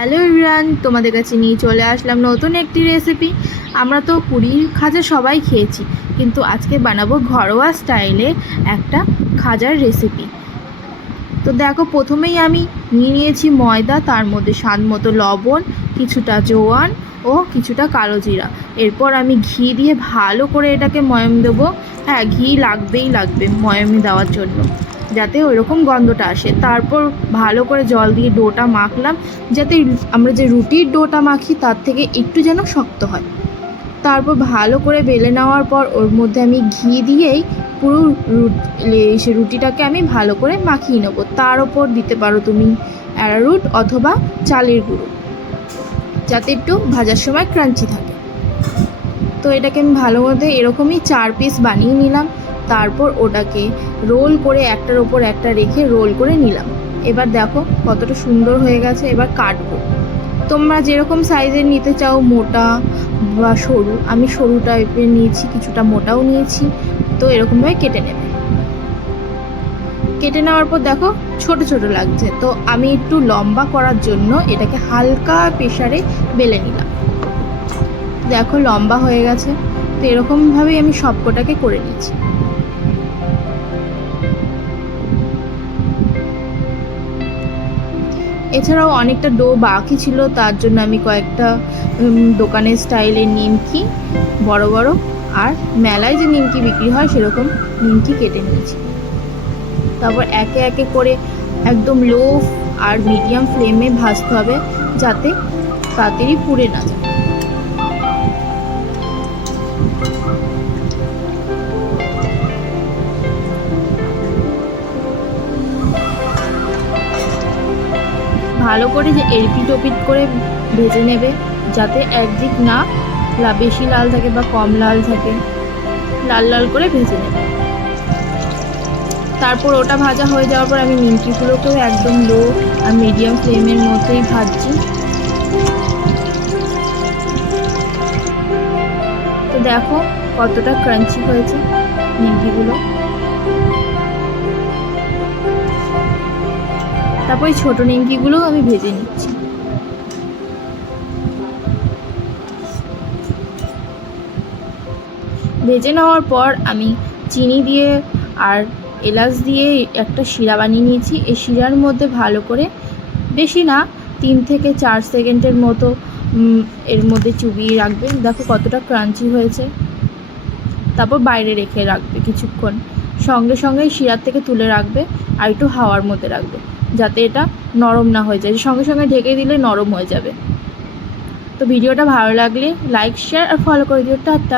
Hello everyone, তোমাদের কাছে নিয়ে চলে আসলাম নতুন একটি রেসিপি। আমরা তো পুরীর খাজা সবাই খেয়েছি, কিন্তু আজকে বানাবো ঘরোয়া স্টাইলে একটা খাজার রেসিপি। তো দেখো, প্রথমেই আমি নিয়ে নিয়েছি ময়দা, তার মধ্যে স্বাদ মতো লবণ, কিছুটা জোয়ান ও কিছুটা কালো জিরা। এরপর আমি ঘি দিয়ে ভালো করে এটাকে ময়াম দেবো। হ্যাঁ, ঘি লাগবে ময়ামে দেওয়ার জন্য, যাতে ওইরকম গন্ধটা আসে। তারপর ভালো করে জল দিয়ে ডোটা মাখলাম, যাতে আমরা যে রুটির ডোটা মাখি তার থেকে একটু যেন শক্ত হয়। তারপর ভালো করে বেলে নেওয়ার পর ওর মধ্যে আমি ঘি দিয়েই পুরো সে রুটিটাকে আমি ভালো করে মাখিয়ে নেবো। তার ওপর দিতে পারো তুমি অ্যারারুট অথবা চালের গুঁড়ো, যাতে একটু ভাজার সময় ক্রাঞ্চি থাকে। তো এটাকে আমি ভালো মতো এরকমই 4 পিস বানিয়ে নিলাম। তারপর ওটাকে রোল করে একটার ওপর একটা রেখে রোল করে নিলাম। এবার দেখো কতটা সুন্দর হয়ে গেছে। এবার কাটবো, তোমরা যেরকম সাইজের নিতে চাও, মোটা বা সরু। আমি সরু টাইপের নিয়েছি, কিছুটা মোটাও নিয়েছি। তো এরকমভাবে কেটে নেবে। কেটে নেওয়ার পর দেখো ছোট ছোট লাগছে, তো আমি একটু লম্বা করার জন্য এটাকে হালকা প্রেসারে বেলে নিলাম। দেখো লম্বা হয়ে গেছে। তো এরকমভাবেই আমি সবকটাকে করে নিচ্ছি। এছাড়াও অনেকটা ডো বাকি ছিল, তার জন্য আমি কয়েকটা দোকানের স্টাইলের নিমকি বড় বড় আর মেলায় যে নিমকি বিক্রি হয় সেরকম নিমকি কেটে নিয়েছি। তারপর একে একে করে একদম লো আর মিডিয়াম ফ্লেমে ভাজতে হবে, যাতে তাড়াতাড়ি পুড়ে না যায়। ভালো করে যে এপিট ওপিট করে ভেজে নেবে, যাতে একদিক না বেশি লাল থাকে বা কম লাল থাকে, লাল লাল করে ভেজে নেবে। তারপর ওটা ভাজা হয়ে যাওয়ার পর আমি নিমকিগুলোকেও একদম লো আর মিডিয়াম ফ্লেমের মধ্যেই ভাজছি। তো দেখো কতটা ক্রাঞ্চি হয়েছে নিমকিগুলো। তারপর এই ছোটো নিমকিগুলোও আমি ভেজে নিচ্ছি। ভেজে নেওয়ার পর আমি চিনি দিয়ে আর এলাচ দিয়ে একটা শিরা বানিয়ে নিয়েছি। এই শিরার মধ্যে ভালো করে, বেশি না, 3 থেকে 4 সেকেন্ডের মতো এর মধ্যে চুবিয়ে রাখবে। দেখো কতটা ক্রাঞ্চি হয়েছে। তারপর বাইরে রেখে রাখবে কিছুক্ষণ। সঙ্গে সঙ্গে শিরার থেকে তুলে রাখবে আর একটু হাওয়ার মধ্যে রাখবে, যাতে এটা নরম না হয়ে যায়। সঙ্গে সঙ্গে ঢেকে দিলে নরম হয়ে যাবে। তো ভিডিওটা ভালো লাগলে লাইক, শেয়ার আর ফলো করে দিও। টাটা।